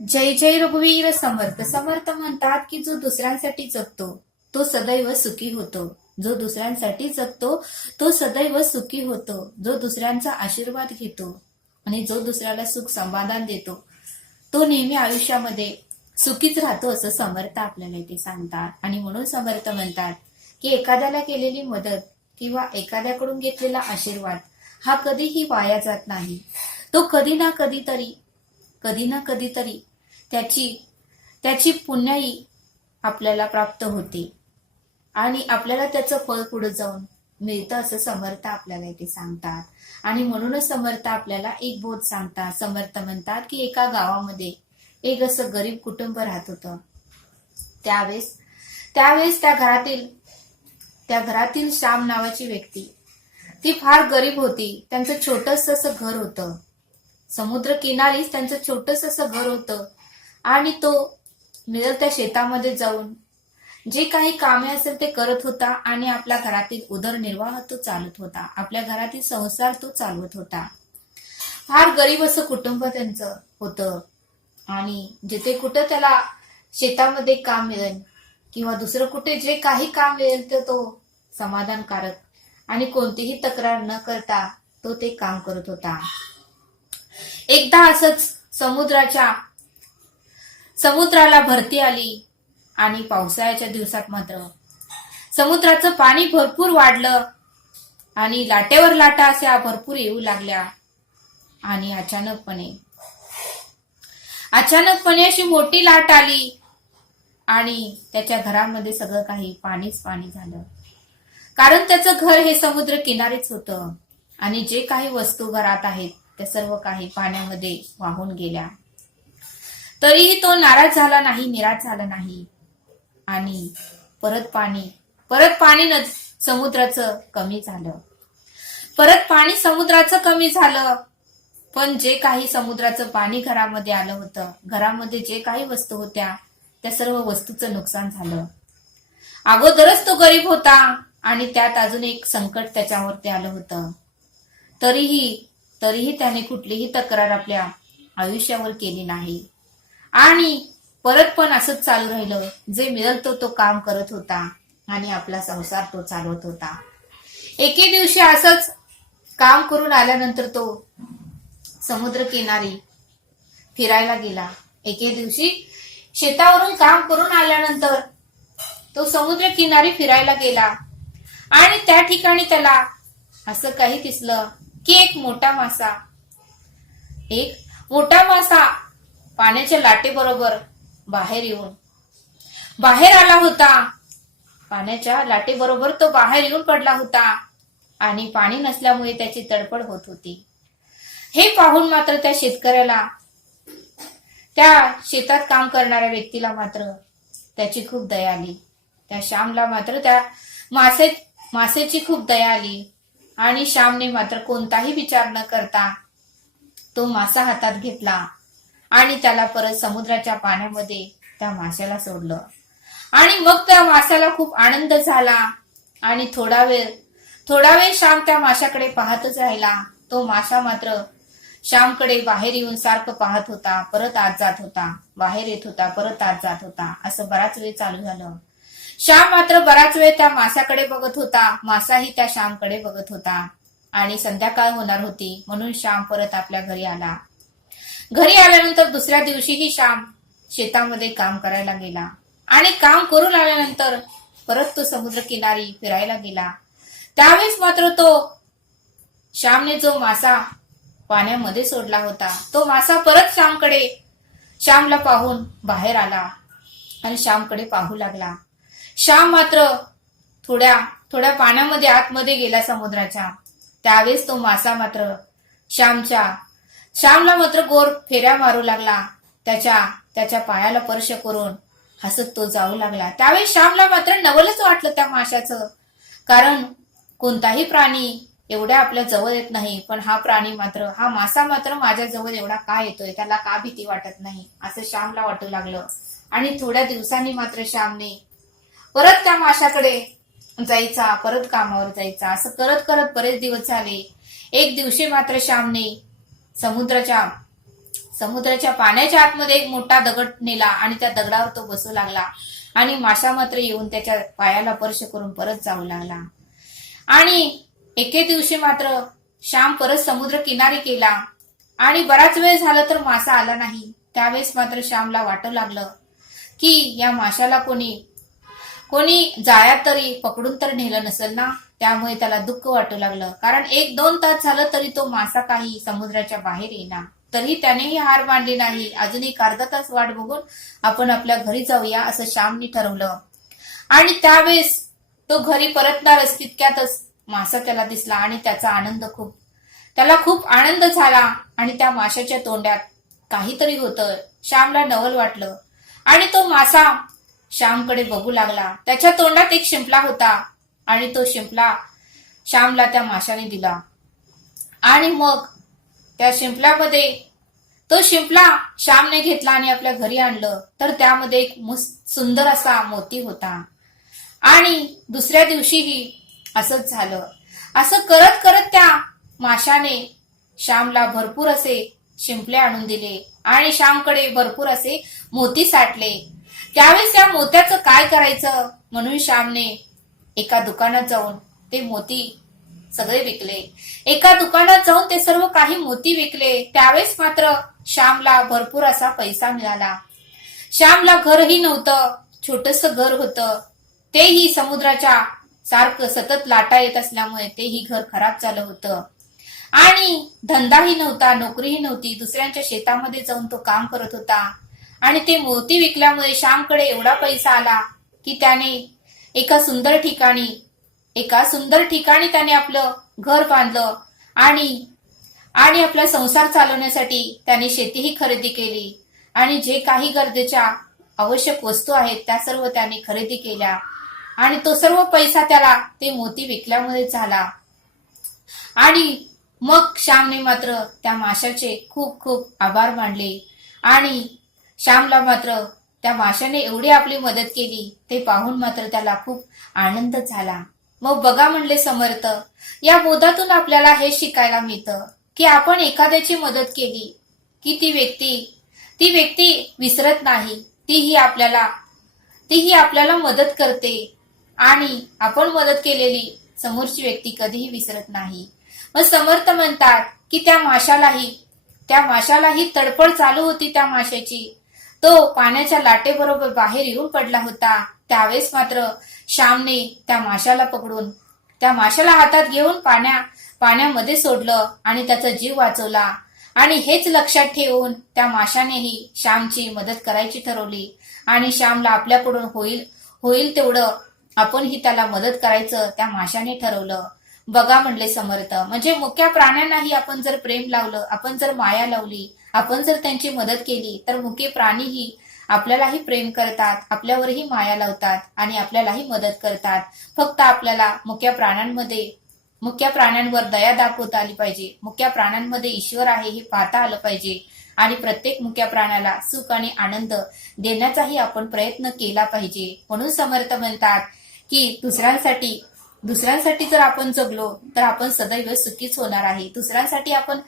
जय जय रघुवीर समर्थ. समर्थ म्हणतात की जो दुसऱ्यांसाठी जगतो तो सदैव सुखी होतो. जो दुसऱ्यांसाठी जगतो तो सदैव सुखी होतो. जो दुसऱ्यांचा आशीर्वाद घेतो आणि जो दुसऱ्याला सुख समाधान देतो तो नेहमी आयुष्यामध्ये सुखीच राहतो, असं समर्थ आपल्याला इथे सांगतात. आणि म्हणून समर्थ म्हणतात की एखाद्याला केलेली मदत किंवा एखाद्याकडून घेतलेला आशीर्वाद हा कधीही वाया जात नाही. तो कधी ना कधीतरी त्याची त्याची पुण्याई आपल्याला प्राप्त होते आणि आपल्याला त्याचं फळ पुढे जाऊन मिळतं, असं समर्थ आपल्याला इथे सांगतात. आणि म्हणूनच समर्थ आपल्याला एक बोध सांगतात. समर्थ म्हणतात की एका गावामध्ये एक असं गरीब कुटुंब राहत होतं. त्यावेळेस त्यावेळेस त्या घरातील श्याम नावाची व्यक्ती ती फार गरीब होती. त्यांचं छोटस असं घर होतं. समुद्र किनारीच त्यांचं छोटस असं घर होतं आणि तो मिळेल त्या शेतामध्ये जाऊन जे काही कामे असेल ते करत होता आणि आपल्या घरातील उदरनिर्वाह तो चालत होता. आपल्या घरातील संसार तो चालवत होता. फार गरीब असं कुटुंब त्यांचं होतं आणि जिथे कुठं त्याला शेतामध्ये काम मिळेल किंवा दुसरं कुठे जे काही काम मिळेल तर तो समाधानकारक आणि कोणतीही तक्रार न करता तो ते काम करत होता. एकदा असंच समुद्राला भरती आली आणि पावसाळ्याच्या दिवसात मात्र समुद्राचं पाणी भरपूर वाढलं आणि लाटेवर लाटा अशा भरपूर येऊ लागल्या. आणि अचानकपणे अशी मोठी लाट आली आणि त्याच्या घरामध्ये सगळं काही पाणीच पाणी झालं. कारण त्याचं घर हे समुद्र किनारीच होतं आणि जे काही वस्तू घरात आहेत त्या सर्व काही पाण्यामध्ये वाहून गेल्या. तरीही तो नाराज झाला नाही, निराश झाला नाही आणि परत पाणी समुद्राचं कमी झालं. समुद्राचं कमी झालं. पण जे काही समुद्राचं पाणी घरामध्ये आलं होतं, घरामध्ये जे काही वस्तू होत्या त्या सर्व वस्तूचं नुकसान झालं. अगोदरच तो गरीब होता आणि त्यात अजून एक संकट त्याच्यावरती आलं होतं. तरीही त्याने कुठलीही तक्रार आपल्या आयुष्यावर केली नाही आणि परत पण असंच चालू राहिलं. जे मिळेल तो काम करत होता आणि आपला संसार तो चालवत होता. एके दिवशी असंच काम करून आल्यानंतर तो समुद्र किनारी फिरायला गेला. एके दिवशी शेतावरून काम करून आल्यानंतर तो समुद्र किनारी फिरायला गेला आणि त्या ठिकाणी त्याला असं काही दिसलं की एक मोठा मासा पाण्याच्या लाटेबरोबर बाहेर आला होता. पाण्याच्या लाटेबरोबर तो बाहेर येऊन पडला होता आणि पाणी नसल्यामुळे त्याची तडफड होत होती. हे पाहून मात्र त्या शेतकऱ्याला, त्या शेतात काम करणाऱ्या व्यक्तीला मात्र त्याची खूप दया आली. त्या श्यामला मात्र त्या मासेची खूप दया आली आणि श्यामने मात्र कोणताही विचार न करता तो मासा हातात घेतला आणि त्याला परत समुद्राच्या पाण्यामध्ये त्या माशाला सोडलं. आणि मग त्या माशाला खूप आनंद झाला आणि थोडा वेळ श्याम त्या माशाकडे पाहतच राहिला. तो मासा मात्र श्यामकडे बाहेर येऊन सारखं पाहत होता, परत आत जात होता, बाहेर येत होता, परत आत जात होता. असं बराच वेळ चालू झालं. श्याम मात्र बराच वेळ त्या माशाकडे बघत होता, मासाही त्या श्यामकडे बघत होता. आणि संध्याकाळ होणार होती म्हणून श्याम परत आपल्या घरी आला. घरी आल्यानंतर दुसऱ्या दिवशीही श्याम शेतामध्ये काम करायला गेला आणि काम करून आल्यानंतर परत तो समुद्र किनारी फिरायला गेला. त्यावेळेस मात्र तो श्यामने जो मासा पाण्यामध्ये सोडला होता तो मासा परत श्यामला पाहून बाहेर आला आणि श्यामकडे पाहू लागला. श्याम मात्र थोड्या पाण्यामध्ये आतमध्ये गेला समुद्राच्या. त्यावेळेस तो मासा मात्र श्यामला मात्र गोर फेऱ्या मारू लागला. त्याच्या पायाला स्पर्श करून हसत तो जाऊ लागला. त्यावेळेस श्यामला मात्र नवलच वाटलं त्या माशाचं. कारण कोणताही प्राणी एवढ्या आपल्या जवळ येत नाही, पण हा मासा मात्र माझ्या जवळ एवढा का येतोय, त्याला का भीती वाटत नाही, असं श्यामला वाटू लागलं. आणि थोड्या दिवसांनी मात्र श्यामने परत त्या माशाकडे जायचा, परत कामावर जायचा. असं करत करत बरेच दिवस झाले. एक दिवशी मात्र श्यामने समुद्राच्या पाण्याच्या आतमध्ये एक मोठा दगड नेला आणि त्या दगडावर तो बसू लागला आणि मासा मात्र येऊन त्याच्या पायाला स्पर्श करून परत जाऊ लागला. आणि एके दिवशी मात्र श्याम परत समुद्र किनारी केला आणि बराच वेळ झाला तर मासा आला नाही. त्यावेळेस मात्र श्यामला वाटू लागलं की या माशाला कोणी जाळ्यात तरी पकडून तर नेलं नसेल ना. त्यामुळे त्याला दुःख वाटू लागलं, कारण 1-2 तास झालं तरी तो मासा काही समुद्राच्या बाहेर येईना. तरी त्यानेही हार मानली नाही. अजून एक अर्धा तास वाट बघून आपण आपल्या घरी जाऊया असं श्यामने ठरवलं. आणि त्यावेळेस तो घरी परतणारच तितक्यातच मासा त्याला दिसला आणि त्याला खूप आनंद झाला. आणि त्या माशाच्या तोंडात काहीतरी होतं. श्यामला नवल वाटलं आणि तो मासा श्यामकडे बघू लागला. त्याच्या तोंडात एक शिंपला होता आणि तो शिंपला श्यामला त्या माशाने दिला. आणि मग त्या शिंपल्यामध्ये तो शिंपला श्यामने घेतला आणि आपल्या घरी आणलं. तर त्यामध्ये एक सुंदर असा मोती होता. आणि दुसऱ्या दिवशीही असंच झालं. असं करत करत त्या माशाने श्यामला भरपूर असे शिंपले आणून दिले आणि श्यामकडे भरपूर असे मोती साठले. त्यावेळेस त्या मोत्याचं काय करायचं म्हणून श्यामने एका दुकानात जाऊन ते मोती सगळे विकले. एका दुकानात जाऊन ते सर्व काही मोती विकले. त्यावेळेस मात्र श्यामला भरपूर असा पैसा मिळाला. श्यामला घरही नव्हतं, छोटस घर होतं. तेही समुद्राच्या सारखं सतत लाटा येत असल्यामुळे तेही घर खराब झालं होतं. आणि धंदाही नव्हता, नोकरीही नव्हती. दुसऱ्यांच्या शेतामध्ये जाऊन तो काम करत होता. आणि ते मोती विकल्यामुळे श्यामकडे एवढा पैसा आला की त्याने एका सुंदर ठिकाणी त्याने आपलं घर बांधलं. आणि आपला संसार चालवण्यासाठी त्याने शेतीही खरेदी केली. आणि जे काही गरजेच्या आवश्यक वस्तू आहेत त्या सर्व त्याने खरेदी केल्या. आणि तो सर्व पैसा त्याला ते मोती विकल्यामुळे झाला. आणि मग श्यामने मात्र त्या माशाचे खूप खूप आभार मानले. आणि श्यामला मात्र त्या माशाने एवढी आपली मदत केली ते पाहून मात्र त्याला खूप आनंद झाला. मग बघा म्हणले समर्थ, या बोधातून आपल्याला हे शिकायला मिळतं की आपण एखाद्याची मदत केली की ती व्यक्ती विसरत नाही. तीही आपल्याला मदत करते आणि आपण मदत केलेली समोरची व्यक्ती कधीही विसरत नाही. मग समर्थ म्हणतात की त्या माशालाही तडफड चालू होती. त्या माशाची तो पाण्याच्या लाटेबरोबर बाहेर येऊन पडला होता. त्यावेळेस मात्र श्यामने त्या माशाला पकडून त्या माशाला हातात घेऊन पाण्यामध्ये सोडलं आणि त्याचा जीव वाचवला. आणि हेच लक्षात ठेवून त्या माशानेही श्यामची मदत करायची ठरवली. आणि श्यामला आपल्याकडून होईल तेवढं आपणही त्याला मदत करायचं त्या माशाने ठरवलं. बघा म्हणले समर्थ, म्हणजे मुक्या प्राण्यांनाही आपण जर प्रेम लावलं, आपण जर माया लावली, आपण जर त्यांची मदत केली तर मुके प्राणीही आपल्यालाही प्रेम करतात, आपल्यावरही माया लावतात आणि आपल्यालाही मदत करतात. फक्त आपल्याला मुक्या प्राण्यांवर दया दाखवता आली पाहिजे. मुक्या प्राण्यांमध्ये ईश्वर आहे हे पाहता आलं पाहिजे. आणि प्रत्येक मुक्या प्राण्याला सुख आणि आनंद देण्याचाही आपण प्रयत्न केला पाहिजे. म्हणून समर्थ म्हणतात की दुसऱ्यांसाठी जर आपण जगलो तर आपण सदैव सुखीच होणार आहे. दुसऱ्यांसाठी आपण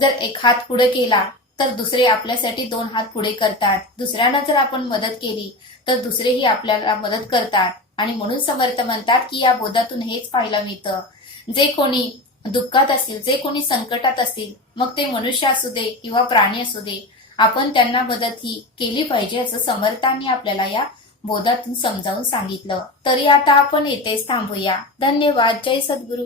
जर एक हात पुढे केला तर दुसरे आपल्यासाठी 2 हात पुढे करतात. दुसऱ्यांना जर आपण मदत केली तर दुसरेही आपल्याला मदत करतात. आणि म्हणून समर्थ म्हणतात की या बोधातून हेच पाहायला मिळतं, जे कोणी दुःखात असतील, जे कोणी संकटात असतील, मग ते मनुष्य असू दे किंवा प्राणी असू दे, आपण त्यांना मदत ही केली पाहिजे असं समर्थांनी आपल्याला या बोधातून समजावून सांगितलं. तरी आता आपण येथेच थांबूया. धन्यवाद. जय सद्गुरू.